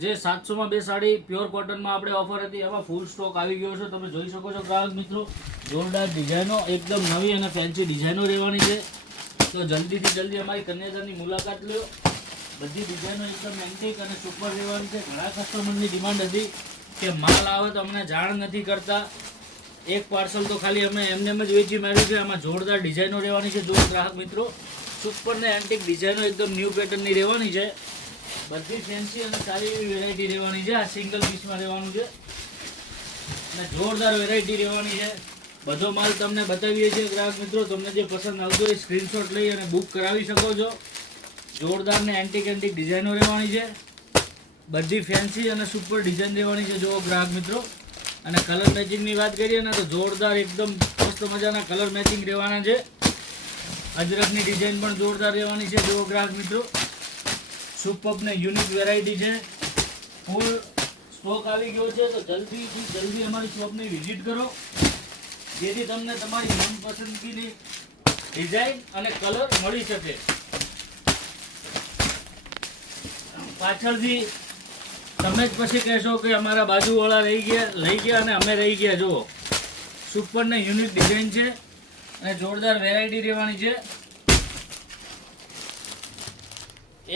જે 700 માં બે સાડી પ્યોર કોટનમાં આપણે ઓફર હતી એમાં ફૂલ સ્ટોક આવી ગયો છે. તમે જોઈ શકો છો ગ્રાહક મિત્રો, જોરદાર ડિઝાઇનો, એકદમ નવી અને ફેન્સી ડિઝાઇનો રહેવાની છે. તો જલ્દીથી જલ્દી અમારી કન્યાદાની મુલાકાત લો. બધી ડિઝાઇનો એકદમ એન્ટિક અને સુપર રહેવાની છે. ઘણા કસ્ટમરની ડિમાન્ડ હતી કે માલ આવે તો અમને જાણ નથી કરતા, એક પાર્સલ તો ખાલી અમે એમને જ વેચી માર્યું છે. આમાં જોરદાર ડિઝાઇનો રહેવાની છે. જો ગ્રાહક મિત્રો, સુપર ને એન્ટિક ડિઝાઇનો એકદમ ન્યૂ પેટર્નની રહેવાની છે. બધી ફેન્સી અને સારી એવી વેરાયટી રહેવાની છે. આ સિંગલ પીસમાં રહેવાનું છે અને જોરદાર વેરાયટી રહેવાની છે. બધો માલ તમને બતાવીએ છીએ ગ્રાહક મિત્રો. તમને જે પસંદ આવતો હોય સ્ક્રીનશોટ લઈ અને બુક કરાવી શકો છો. જોરદાર ને એન્ટિક ડિઝાઇનો રહેવાની છે. બધી ફેન્સી અને સુપર ડિઝાઇન રહેવાની છે. જો ગ્રાહક મિત્રો, અને કલર મેચિંગની વાત કરીએ ને તો જોરદાર એકદમ મસ્ત મજાના કલર મેચિંગ રહેવાના છે. અજરકની ડિઝાઇન પણ જોરદાર રહેવાની છે. જો ગ્રાહક મિત્રો, સુપર ને યુનિક વેરાયટી છે. ફૂલ સ્ટોક આવી ગયો છે. તો જલ્દીથી જલ્દી અમારી શોપની વિઝિટ કરો, જેથી તમને તમારી મનપસંદગીની ડિઝાઇન અને કલર મળી શકે. પાછળથી તમે જ પછી કહેશો કે અમારા બાજુવાળા લઈ ગયા અને અમે રહી ગયા. જુઓ, સુપર ને યુનિક ડિઝાઇન છે અને જોરદાર વેરાયટી રહેવાની છે.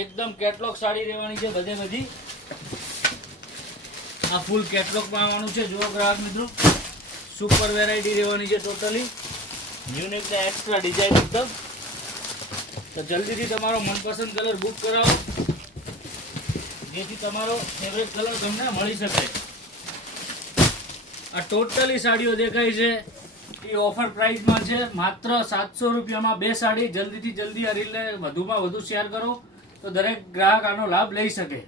એકદમ કેટલોગ સાડી રહેવાની છે. બધી આ ફૂલ કેટલોગમાં આવવાનું છે. જો ગ્રાહક મિત્રો, સુપર વેરાયટી રહેવાની છે. ટોટલી યુનિક ને એક્સ્ટ્રા ડિઝાઇન એકદમ. તો જલ્દીથી તમારો મનપસંદ કલર બુક કરાવો, જેથી તમારો ફેવરેટ કલર તમને મળી શકે. આ ટોટલી સાડીઓ દેખાય છે એ ઓફર પ્રાઇસમાં છે. માત્ર 700 રૂપિયામાં બે સાડી. જલ્દીથી જલ્દી આ રીલને વધુમાં વધુ શેર કરો તો દરેક ગ્રાહક આનો લાભ લઈ શકે.